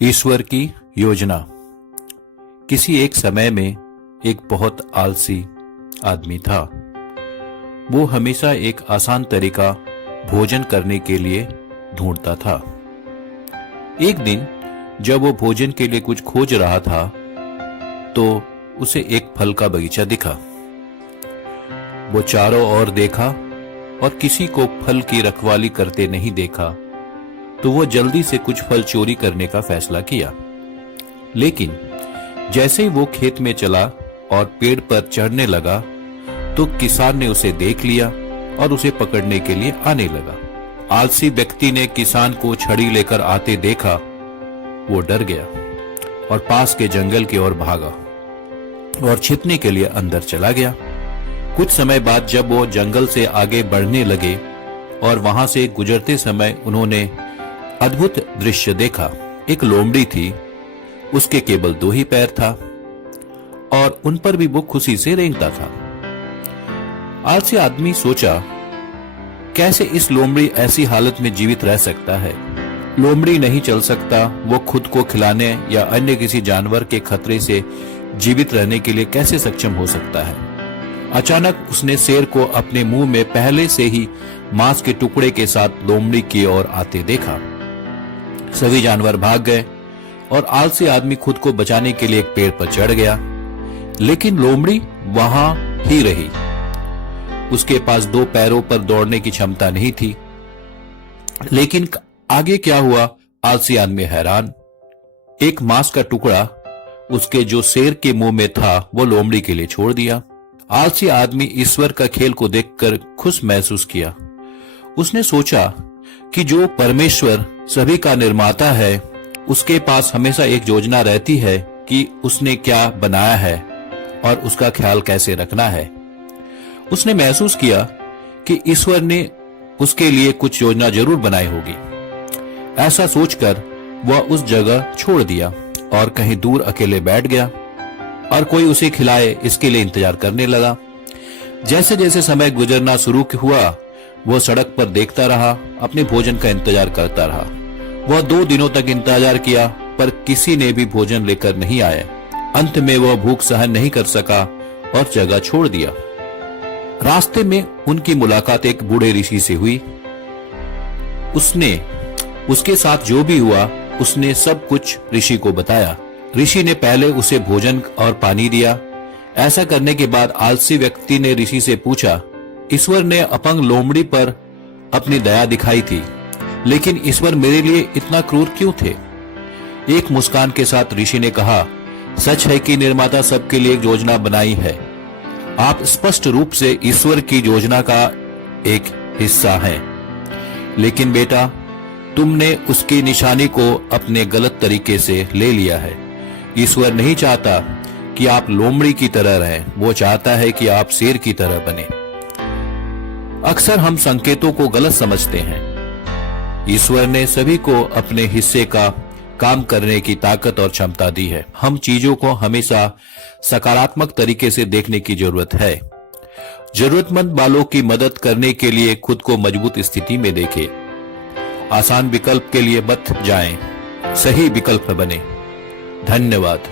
ईश्वर की योजना। किसी एक समय में एक बहुत आलसी आदमी था। वो हमेशा एक आसान तरीका भोजन करने के लिए ढूंढता था। एक दिन जब वो भोजन के लिए कुछ खोज रहा था तो उसे एक फल का बगीचा दिखा। वो चारों ओर देखा और किसी को फल की रखवाली करते नहीं देखा, तो वो जल्दी से कुछ फल चोरी करने का फैसला किया। लेकिन जैसे ही वो खेत में चला और पेड़ पर चढ़ने लगा तो किसान ने उसे देख लिया और उसे पकड़ने के लिए आने लगा। आलसी व्यक्ति ने किसान को छड़ी लेकर आते देखा। वो डर गया और पास के जंगल की ओर भागा और छिपने के लिए अंदर चला गया। कुछ समय बाद जब वो जंगल से आगे बढ़ने लगे और वहां से गुजरते समय उन्होंने अद्भुत दृश्य देखा। एक लोमड़ी थी, उसके केवल 2 ही पैर था और उन पर भी वो खुशी से रेंगता था। आलसी आदमी सोचा, कैसे इस लोमड़ी ऐसी हालत में जीवित रह सकता है? लोमड़ी नहीं चल सकता, वो खुद को खिलाने या अन्य किसी जानवर के खतरे से जीवित रहने के लिए कैसे सक्षम हो सकता है? अचानक उसने शेर को अपने मुंह में पहले से ही मांस के टुकड़े के साथ लोमड़ी की ओर आते देखा। सभी जानवर भाग गए और आलसी आदमी खुद को बचाने के लिए एक पेड़ पर चढ़ गया, लेकिन लोमड़ी वहां ही रही। उसके पास 2 पैरों पर दौड़ने की क्षमता नहीं थी। लेकिन आगे क्या हुआ, आलसी आदमी हैरान। एक मांस का टुकड़ा उसके जो शेर के मुंह में था वो लोमड़ी के लिए छोड़ दिया। आलसी आदमी ईश्वर का खेल को देखकर खुश महसूस किया। उसने सोचा कि जो परमेश्वर सभी का निर्माता है, उसके पास हमेशा एक योजना रहती है कि उसने क्या बनाया है और उसका ख्याल कैसे रखना है। उसने महसूस किया कि ईश्वर ने उसके लिए कुछ योजना जरूर बनाई होगी। ऐसा सोचकर वह उस जगह छोड़ दिया और कहीं दूर अकेले बैठ गया और कोई उसे खिलाए इसके लिए इंतजार करने लगा। जैसे जैसे समय गुजरना शुरू हुआ, वह सड़क पर देखता रहा, अपने भोजन का इंतजार करता रहा। वह 2 दिनों तक इंतजार किया, पर किसी ने भी भोजन लेकर नहीं आया। अंत में वह भूख सहन नहीं कर सका और जगह छोड़ दिया। रास्ते में उनकी मुलाकात एक बूढ़े ऋषि से हुई। उसके साथ जो भी हुआ, उसने सब कुछ ऋषि को बताया। ऋषि ने पहले उसे भोजन और पानी दिया। ऐसा करने के बाद आलसी व्यक्ति ने ऋषि से पूछा, ईश्वर ने अपंग लोमड़ी पर अपनी दया दिखाई थी, लेकिन ईश्वर मेरे लिए इतना क्रूर क्यों थे? एक मुस्कान के साथ ऋषि ने कहा, सच है कि निर्माता सबके लिए एक योजना बनाई है। आप स्पष्ट रूप से ईश्वर की योजना का एक हिस्सा हैं। लेकिन बेटा, तुमने उसकी निशानी को अपने गलत तरीके से ले लिया है। ईश्वर नहीं चाहता कि आप लोमड़ी की तरह रहें, वो चाहता है कि आप शेर की तरह बने। अक्सर हम संकेतों को गलत समझते हैं। ईश्वर ने सभी को अपने हिस्से का काम करने की ताकत और क्षमता दी है। हम चीजों को हमेशा सकारात्मक तरीके से देखने की जरूरत है। जरूरतमंद वालों की मदद करने के लिए खुद को मजबूत स्थिति में देखें। आसान विकल्प के लिए मत जाएं, सही विकल्प बने। धन्यवाद।